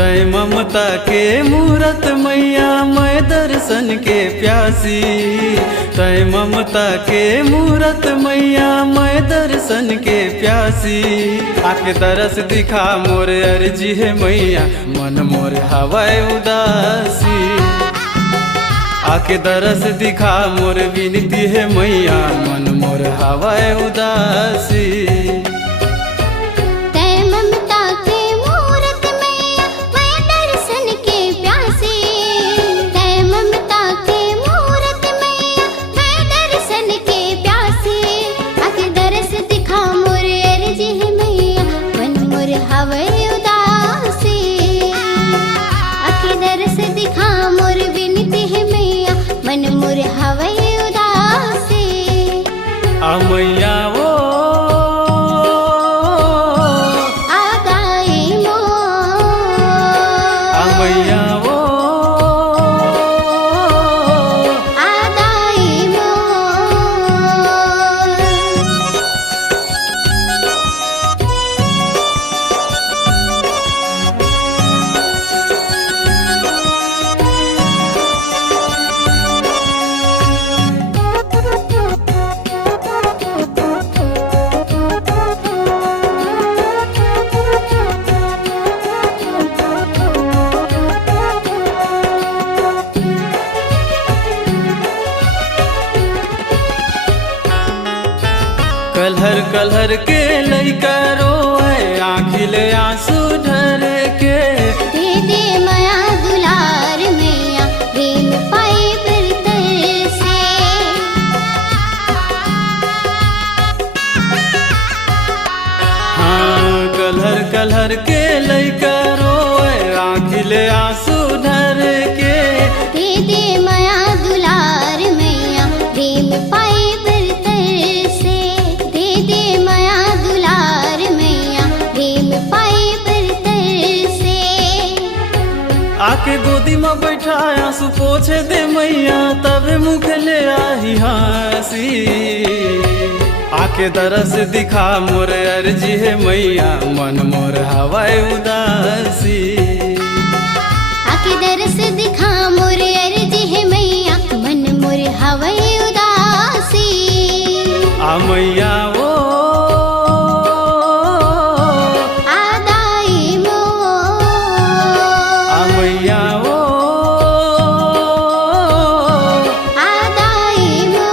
तय ममता के मूरत मैया मैं दर्शन के प्यासी। तय ममता के मूरत मैया मैं दर्शन के प्यासी। आके तरस दिखा मोर अर्जी है मैया मन मोर हवाए उदासी। आके दरस दिखा मोर विनती है मैया मन मोर हवाए उदासी। मैया वो आगाई मो मैया वो आगाई मो। कलहर कलहर के लइका रोए आँखिल आंसू ढर के। दे दे माया दुलार मैया प्रेम पाए बिरतर से। हाँ कलहर कलहर के लइका रोए आँखिल आंसू ढर के। दे दे माया दुलार मैया प्रेम पाए आके गोदी में बैठाया आंसू पोछे दे मैया तब मुख ले आई हंसी। आके दरस दिखा मोर अर्जी है मैया मन मोर हवाए उदासी। आके दरस दिखा मोर अर्जी है मैया मन मोर हवाए उदासी। मैया वो मैया वो आगाई मो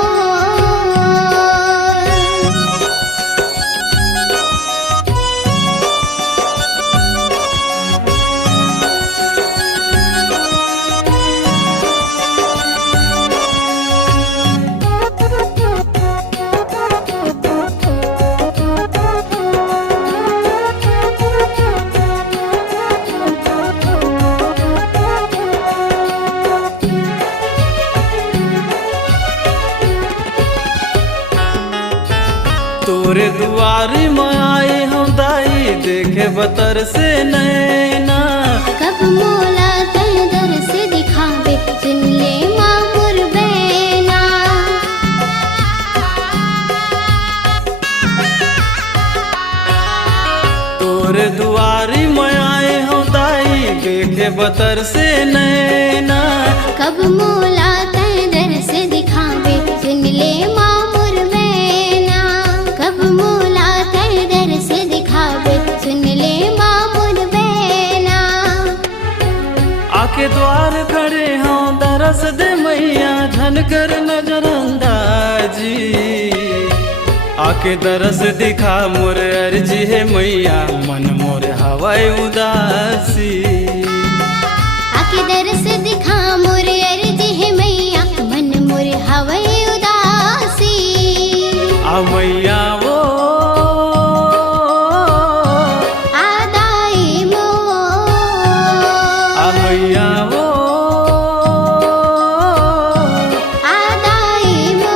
तोरे दुआरी में आए हम दाई देखे बतर से नैना। कब मोला तन दरस दिखावे सुन ले मामुर बैना। तोरे दुआरी में आए हम दाई देखे बतर से नैना। कब मोला तन दरस दिखावे सुन ले मामुर बैना। कब मोला तन दरस दिखावे सुन ले मामुर बैना। आके द्वार खड़े हों दरस दे मैया धन कर नजरअंदाजी। आके दरस दिखा मोर अर्जी है मैया मन मोर हवाए उदासी। आके दरस दिखा मोर अर्जी है मैया मन मोर हवाए उदासी। मैया वो आगाई मो मैया वो आगाई मो।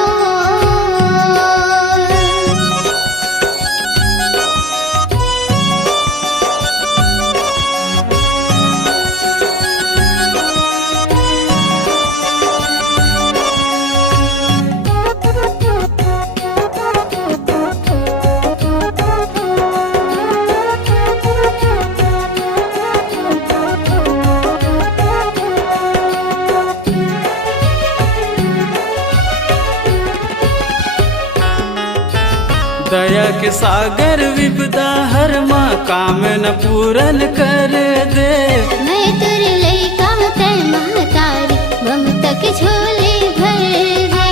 दया के सागर विपदा हर माँ काम न पूरन कर दे। मैं तुर लइका तै महतारी ममता के झोले भर दे।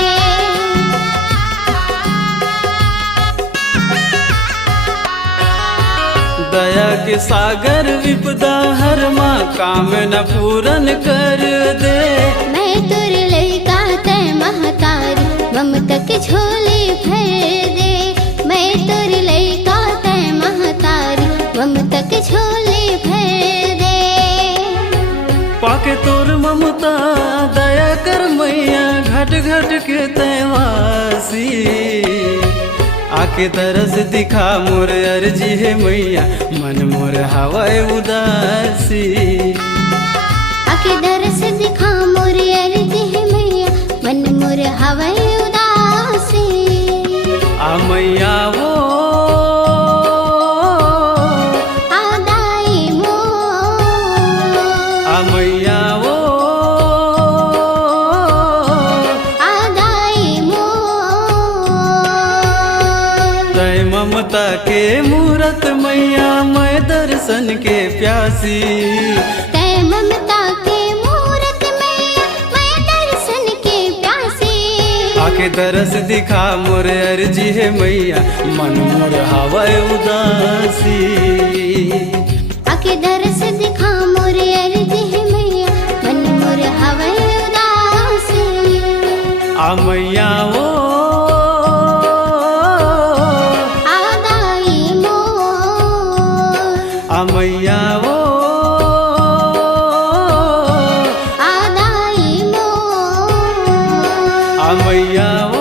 दया के सागर विपदा हर माँ काम न पूरन कर दे। मैं तुर लइका तै महतारी ममता के झोले भर दे। मैं तुर लइका तै महतारी ममता के झोले भर दे। पाके तोर ममता दया कर मैया घट घट के तैवासी। आके तरस दिखा मोर अर्जी है मैया मन मोर हवाए उदासी। आके दरस दिखा मोर अर्जी है मैया मन मोर हवाए उदासी। आ मैया वो आदाई मो आ मैया वो आदाई मो। तय ममता के मूरत मैया मैं दर्शन के प्यासी। तै ममता के मूरत मैया मैं दर्शन के प्यासी। आके दरस दिखा मोर अर्जी है मैया मन मोर हवाए उदासी। आके दरस दिखा मोर अर्जी है मैया मन मोर हवाए उदासी। आ मैया वो आदाई मो आ मैया वो आदाई मो आ मैया वो